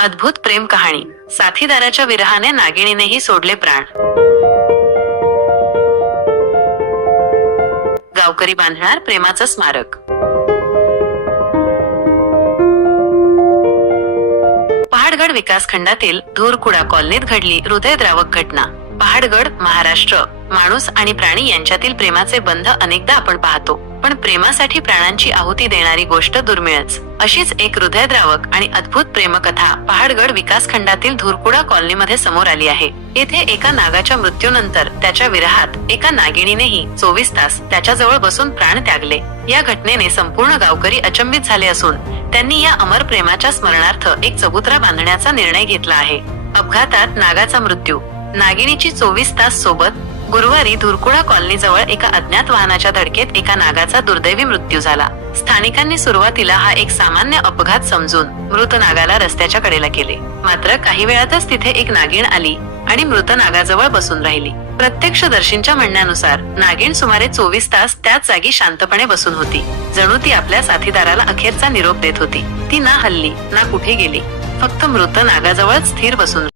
अद्भुत प्रेम कहाणी. साथीदाराच्या विरहाने नागिणीनेही सोडले प्राण. गावकरी बांधणार प्रेमाचं स्मारक. पहाडगड विकासखंडातील धूरकुडा कॉलनीत घडली हृदयद्रावक घटना. पहाडगड महाराष्ट्र. माणूस आणि प्राणी यांच्यातील प्रेमाचे बंध अनेकदा आपण पाहतो. पण प्रेमासाठी प्राणांची आहुती देणारी गोष्ट दुर्मिळच. अशीच एक हृदयद्रावक आणि अद्भुत प्रेमकथा पहाडगड विकासखंडातील धुरकुडा कॉलनीमध्ये समोर आली आहे. येथे एका नागाच्या मृत्यूनंतर त्याच्या विरहात एका नागिणीनेही चोवीस तास त्याच्याजवळ बसून प्राण त्यागले. या घटनेने संपूर्ण गावकरी अचंबित झाले असून त्यांनी या अमर प्रेमाच्या स्मरणार्थ एक चबुतरा बांधण्याचा निर्णय घेतला आहे. अपघातात नागाचा मृत्यू नागिणीची चोवीस तास सोबत गुरुवारी धुरकुडा कॉलनी जवळ एका अज्ञात वाहनाच्या धडकेत एका नागाचा दुर्दैवी मृत्यू झाला. स्थानिकांनी सुरुवातीला हा एक सामान्य अपघात समजून मृत नागाला रस्त्याच्या कडेला केले. मात्र काही वेळातच तिथे एक नागिण आली आणि मृत नागाजवळ बसून राहिली. प्रत्यक्षदर्शींच्या म्हणण्यानुसार नागिण सुमारे चोवीस तास त्याच जागी शांतपणे बसून होती. जणू ती आपल्या साथीदाराला अखेरचा निरोप देत होती. ती ना हल्ली ना कुठे गेली. फक्त मृत नागाजवळच स्थिर बसून